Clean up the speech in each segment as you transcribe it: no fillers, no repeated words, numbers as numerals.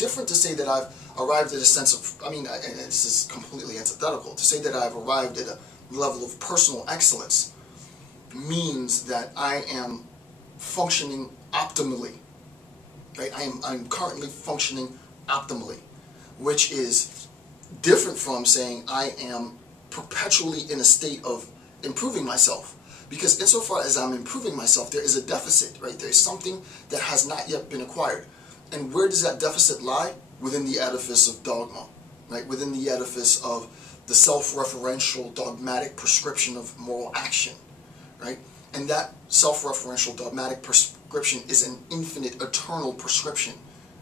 different to say that I've arrived at a sense of, and this is completely antithetical, to say that I've arrived at a level of personal excellence means that I am functioning optimally, right? I'm currently functioning optimally, which is different from saying I am perpetually in a state of improving myself. Because insofar as I'm improving myself, there is a deficit, right? There is something that has not yet been acquired. And where does that deficit lie? Within the edifice of dogma, right? Within the edifice of the self-referential dogmatic prescription of moral action, right? And that self-referential dogmatic prescription is an infinite, eternal prescription,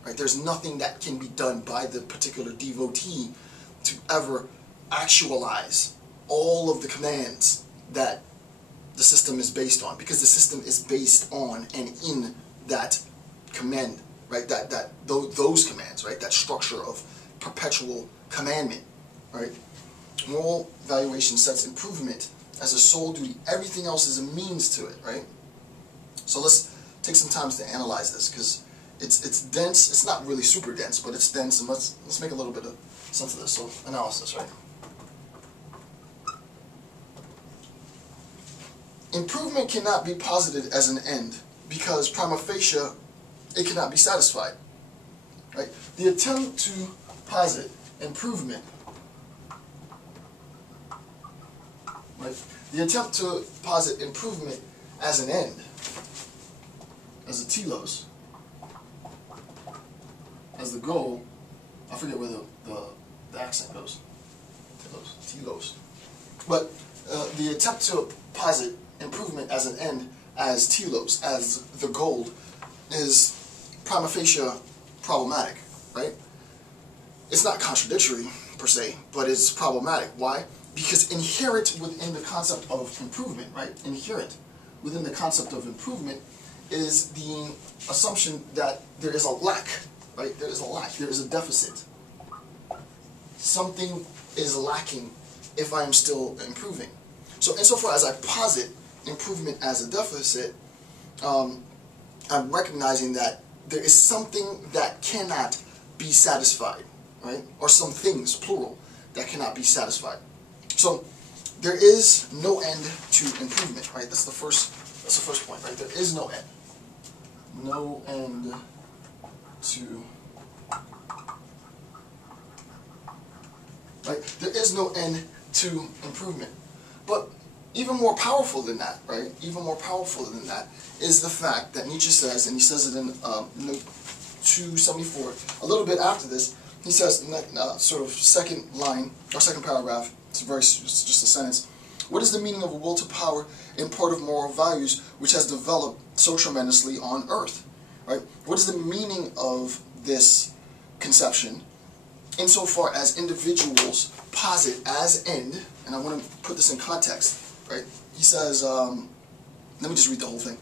right? There's nothing that can be done by the particular devotee to ever actualize all of the commands that the system is based on, because the system is based on and in that command, right? Those commands, right? That structure of perpetual commandment, right? Moral valuation sets improvement as a sole duty. Everything else is a means to it, right? So let's take some time to analyze this, because it's dense. It's not really super dense, but it's dense, and let's make a little bit of sense of this. So analysis, right? Improvement cannot be posited as an end because prima facie it cannot be satisfied, right? The attempt to posit improvement, right? The attempt to posit improvement as an end, as a telos, as the goal. I forget where the accent goes. Telos. But the attempt to posit improvement as an end, as telos, as the goal, is prima facie problematic, right? It's not contradictory per se, but it's problematic. Why? Because inherent within the concept of improvement, right? Inherent within the concept of improvement is the assumption that there is a lack, right? There is a lack, there is a deficit. Something is lacking if I am still improving. So insofar as I posit improvement as a deficit, I'm recognizing that there is something that cannot be satisfied, right? Or some things, plural, that cannot be satisfied. So there is no end to improvement, right? That's the first point, right? There is no end. No end to, right? There is no end to improvement. But even more powerful than that, right? Even more powerful than that is the fact that Nietzsche says, and he says it in note 274, a little bit after this, he says, sort of second line, or second paragraph, it's just a sentence, what is the meaning of a will to power in part of moral values which has developed so tremendously on earth, right? What is the meaning of this conception insofar as individuals posit as end, and I want to put this in context, right? He says, let me just read the whole thing.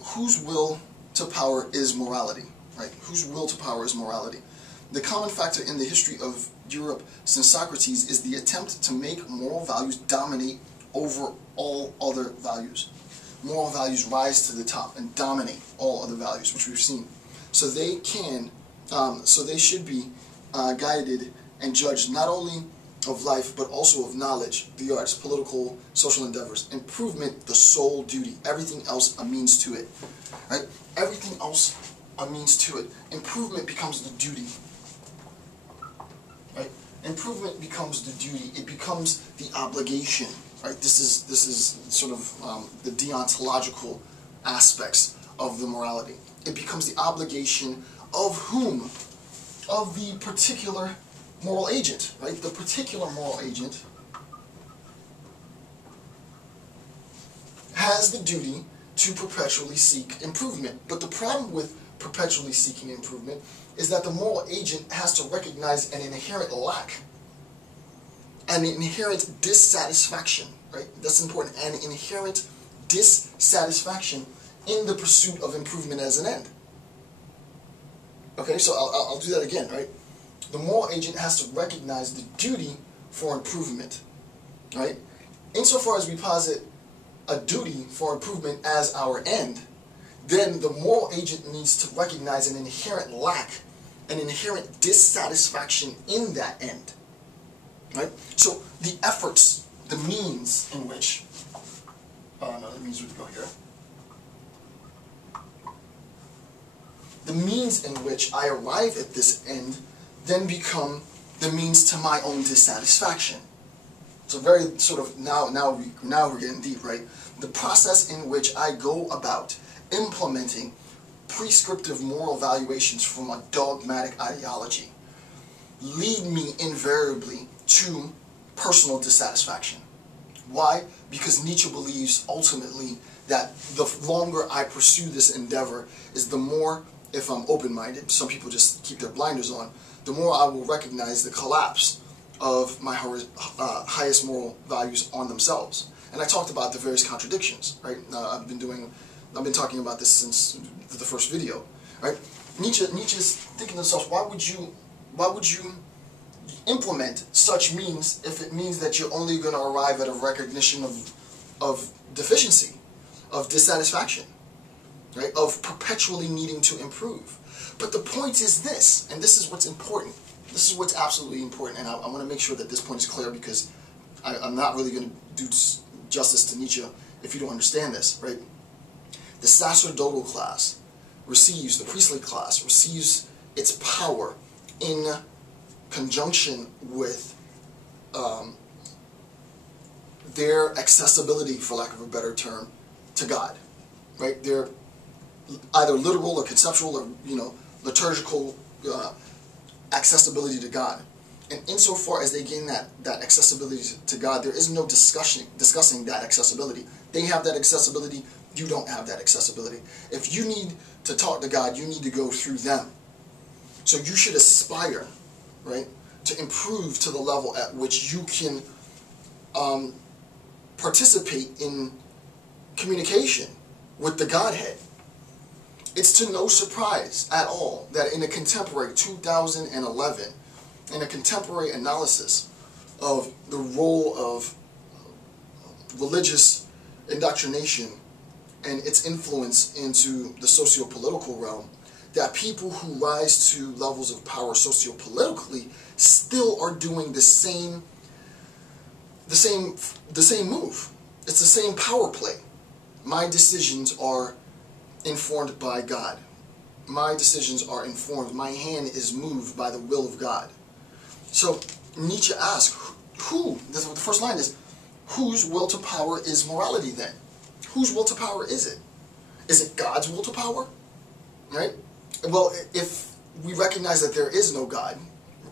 Whose will to power is morality, right? Whose will to power is morality? The common factor in the history of Europe since Socrates is the attempt to make moral values dominate over all other values. Moral values rise to the top and dominate all other values, which we've seen. So they should be guided and judged not only of life, but also of knowledge, the arts, political, social endeavors. Improvement, the sole duty. Everything else a means to it, right? Everything else a means to it. Improvement becomes the duty, right? Improvement becomes the duty. It becomes the obligation, right? This is sort of the deontological aspects of the morality. It becomes the obligation of whom? Of the particular moral agent, right? The particular moral agent has the duty to perpetually seek improvement. But the problem with perpetually seeking improvement is that the moral agent has to recognize an inherent lack, an inherent dissatisfaction, right? That's important, an inherent dissatisfaction in the pursuit of improvement as an end. Okay, so I'll do that again, right? The moral agent has to recognize the duty for improvement, right? Insofar as we posit a duty for improvement as our end, then the moral agent needs to recognize an inherent lack an inherent dissatisfaction in that end. Right? So the efforts, the means in which, no, the means would go here. The means in which I arrive at this end then become the means to my own dissatisfaction. So very sort of, now we're getting deep, right? The process in which I go about implementing prescriptive moral valuations from a dogmatic ideology lead me invariably to personal dissatisfaction. Why? Because Nietzsche believes ultimately that the longer I pursue this endeavor is the more, if I'm open-minded, some people just keep their blinders on, the more I will recognize the collapse of my highest moral values on themselves. And I talked about the various contradictions, right? I've been talking about this since the first video, right? Nietzsche's thinking to himself, why would you implement such means if it means that you're only going to arrive at a recognition of deficiency, of dissatisfaction, right? Of perpetually needing to improve. But the point is this, and this is what's important. This is what's absolutely important, and I want to make sure that this point is clear, because I'm not really going to do justice to Nietzsche if you don't understand this, right? The sacerdotal class receives, the priestly class receives its power in conjunction with their accessibility, for lack of a better term, to God, right? Their either literal or conceptual or, liturgical accessibility to God. And insofar as they gain that accessibility to God, there is no discussing that accessibility. They have that accessibility, you don't have that accessibility. If you need to talk to God, you need to go through them. So you should aspire, right, to improve to the level at which you can participate in communication with the Godhead. It's to no surprise at all that in a contemporary 2011, in a contemporary analysis of the role of religious indoctrination and its influence into the socio-political realm, that people who rise to levels of power socio-politically still are doing the same move. It's the same power play. My decisions are informed by God. My decisions are informed. My hand is moved by the will of God. So Nietzsche asks, the first line is, whose will to power is morality then? Whose will to power is it? Is it God's will to power? Right? Well, if we recognize that there is no God,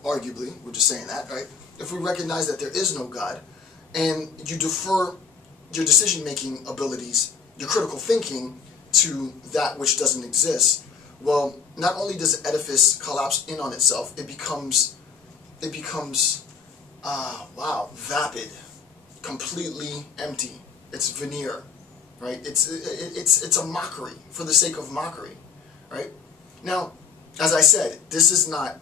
arguably, we're just saying that, right? If we recognize that there is no God, and you defer your decision-making abilities, your critical thinking, to that which doesn't exist, well, not only does the edifice collapse in on itself, it becomes vapid, completely empty. It's veneer, right? It's a mockery for the sake of mockery, right? Now, as I said, this is not,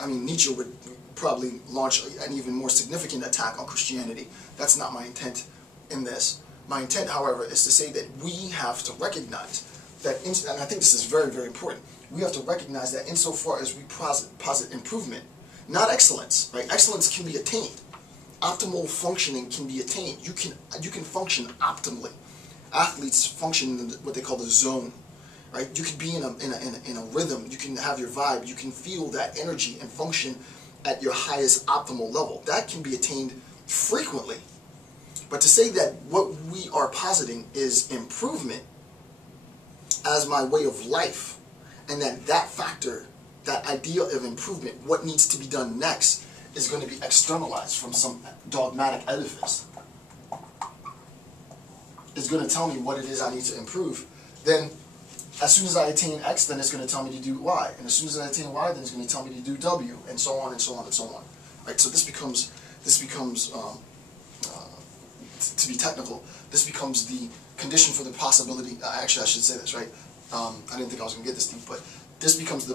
I mean, Nietzsche would probably launch an even more significant attack on Christianity. That's not my intent in this. My intent, however, is to say that we have to recognize that, and I think this is very, very important, we have to recognize that insofar as we posit improvement, not excellence, right? Excellence can be attained. Optimal functioning can be attained. You can function optimally. Athletes function in what they call the zone, right? You can be in a rhythm. You can have your vibe. You can feel that energy and function at your highest optimal level. That can be attained frequently. But to say that what we are positing is improvement as my way of life, and that factor, that idea of improvement, what needs to be done next, is going to be externalized from some dogmatic edifice, is going to tell me what it is I need to improve, then as soon as I attain X, then it's going to tell me to do Y. And as soon as I attain Y, then it's going to tell me to do W, and so on and so on and so on. Right? So this becomes to be technical, this becomes the condition for the possibility, actually I should say this, right? I didn't think I was going to get this deep, but this becomes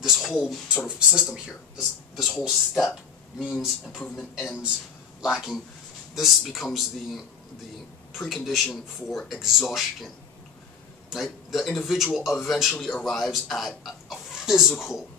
this whole sort of system here, this whole step, means, improvement, ends, lacking. This becomes the precondition for exhaustion, right? The individual eventually arrives at a physical